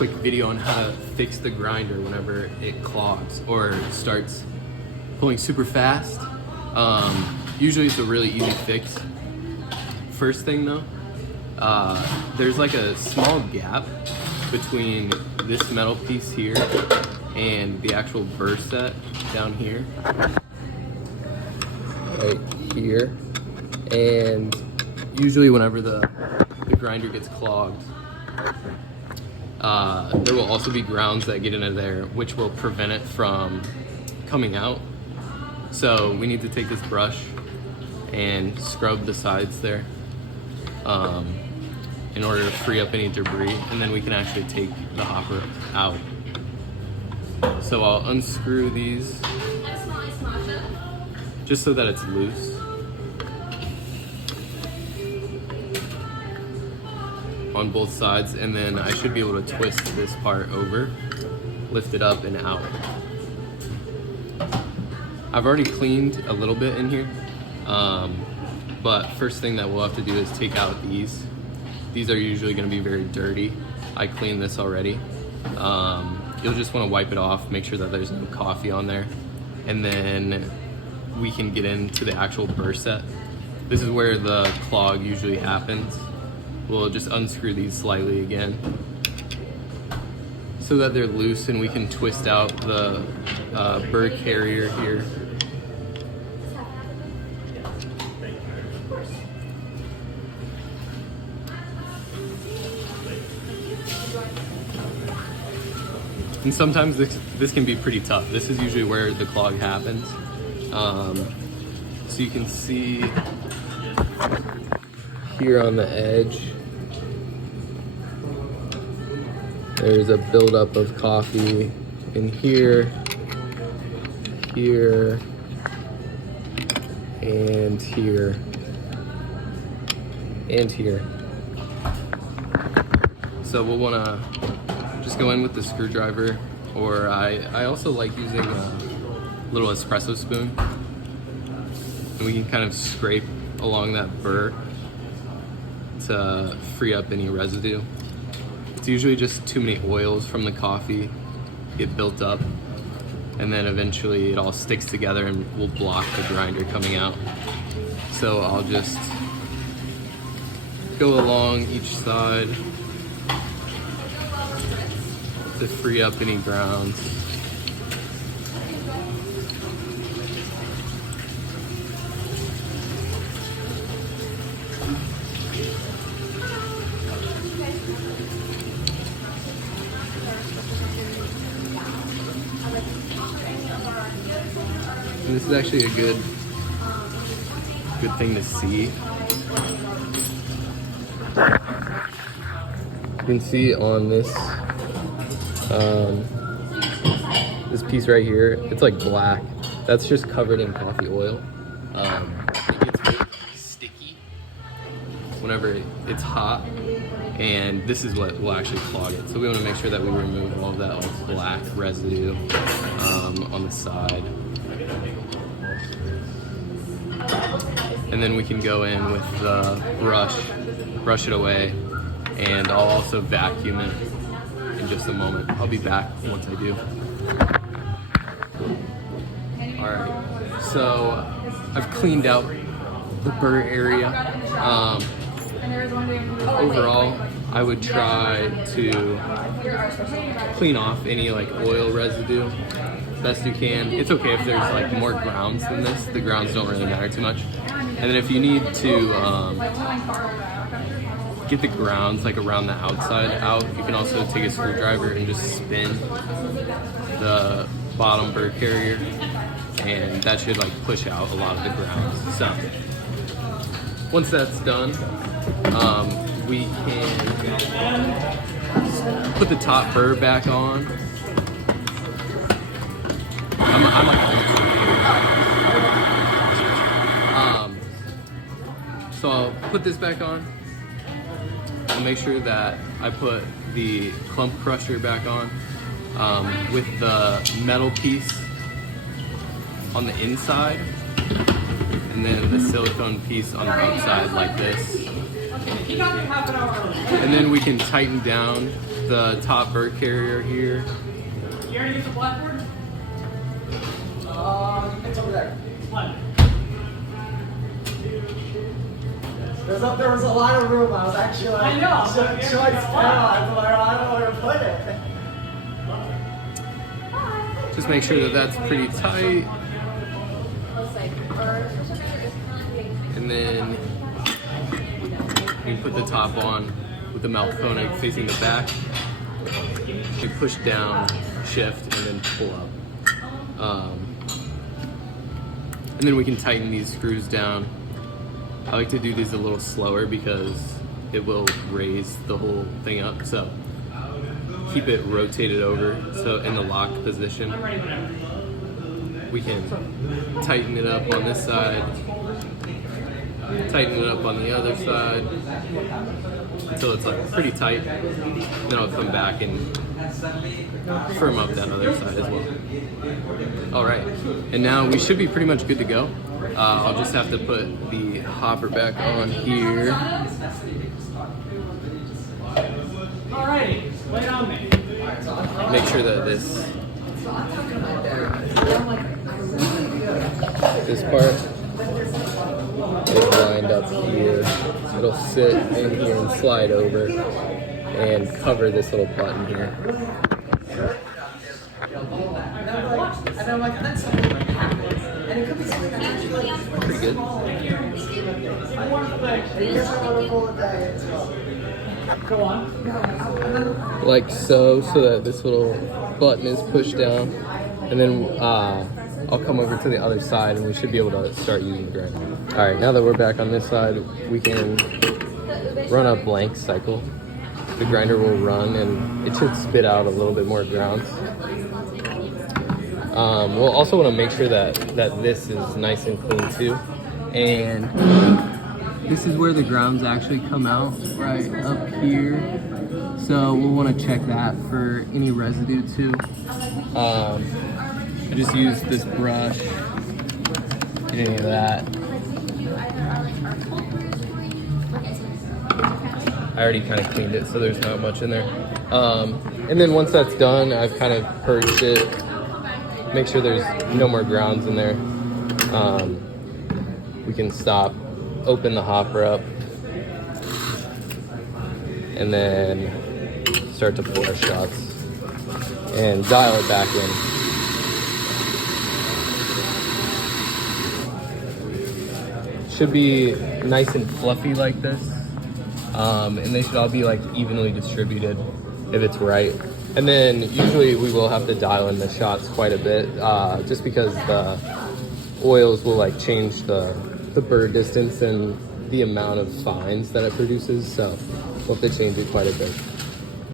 quick video on how to fix the grinder whenever it clogs or starts pulling super fast. Usually it's a really easy fix. First thing though, there's like a small gap between this metal piece here and the actual burr set down here. Right here. And usually whenever the grinder gets clogged, there will also be grounds that get into there which will prevent it from coming out. So we need to take this brush and scrub the sides there in order to free up any debris, and then we can actually take the hopper out. So I'll unscrew these just so that it's loose. On both sides, and then I should be able to twist this part over, lift it up and out. I've already cleaned a little bit in here, but first thing that we'll have to do is take out these. These are usually going to be very dirty. I cleaned this already. You'll just want to wipe it off, make sure that there's no coffee on there, and then we can get into the actual burr set. This is where the clog usually happens. We'll just unscrew these slightly again so that they're loose, and we can twist out the burr carrier here. And sometimes this can be pretty tough. This is usually where the clog happens. So you can see here on the edge, there's a buildup of coffee in here, here, and here, and here. So we'll want to just go in with the screwdriver, or I also like using a little espresso spoon, and we can kind of scrape along that burr to free up any residue. It's usually just too many oils from the coffee get built up, and then eventually it all sticks together and will block the grinder coming out. So I'll just go along each side to free up any grounds. And this is actually a good thing to see. You can see on this this piece right here, it's like black. That's just covered in coffee oil. It gets really sticky whenever it's hot, and this is what will actually clog it. So we want to make sure that we remove all of that like black residue on the side. And then we can go in with the brush it away, and I'll also vacuum it in just a moment. I'll be back once I do. Alright, so I've cleaned out the burr area. Overall, I would try to clean off any like oil residue best you can. It's okay if there's like more grounds than this. The grounds don't really matter too much. And then if you need to get the grounds like around the outside out, you can also take a screwdriver and just spin the bottom burr carrier, and that should like push out a lot of the grounds. So once that's done, we can put the top burr back on. I'm so I'll put this back on. I'll make sure that I put the clump crusher back on with the metal piece on the inside, and then the silicone piece on the outside like this. And then we can tighten down the top bird carrier here. You already get the blackboard? It's over there. What? There was a lot of room. I was actually like, I know. choice down. I don't know where to put it. Just make sure that that's pretty tight. And then you put the top on with the Mahlkonig facing the back. You push down, shift, and then pull up. And then we can tighten these screws down. I like to do these a little slower because it will raise the whole thing up. So keep it rotated over, so in the lock position. We can tighten it up on this side, tighten it up on the other side until it's like pretty tight. Then I'll come back and firm up that other side as well. All right, and now we should be pretty much good to go. I'll just have to put the hopper back on here. Alrighty, lay it on me. Make sure that this part is lined up here. It'll sit in here and slide over and cover this little button here. And I'm like, that's something that happens. And it could be something that's actually Pretty good. Go on. Like so that this little button is pushed down. And then I'll come over to the other side and we should be able to start using the grinder. All right, now that we're back on this side, we can run a blank cycle. The grinder will run and it should spit out a little bit more grounds. We'll also want to make sure that this is nice and clean too. And this is where the grounds actually come out, right up here. So we'll want to check that for any residue too. I just use this brush, any of that. I already kind of cleaned it, so there's not much in there. And then once that's done, I've kind of purged it. Make sure there's no more grounds in there. We can stop, open the hopper up, and then start to pull our shots and dial it back in. Should be nice and fluffy like this, and they should all be like evenly distributed if it's right. And then usually we will have to dial in the shots quite a bit, just because the oils will like change the burr distance and the amount of fines that it produces. So we'll have to change it quite a bit.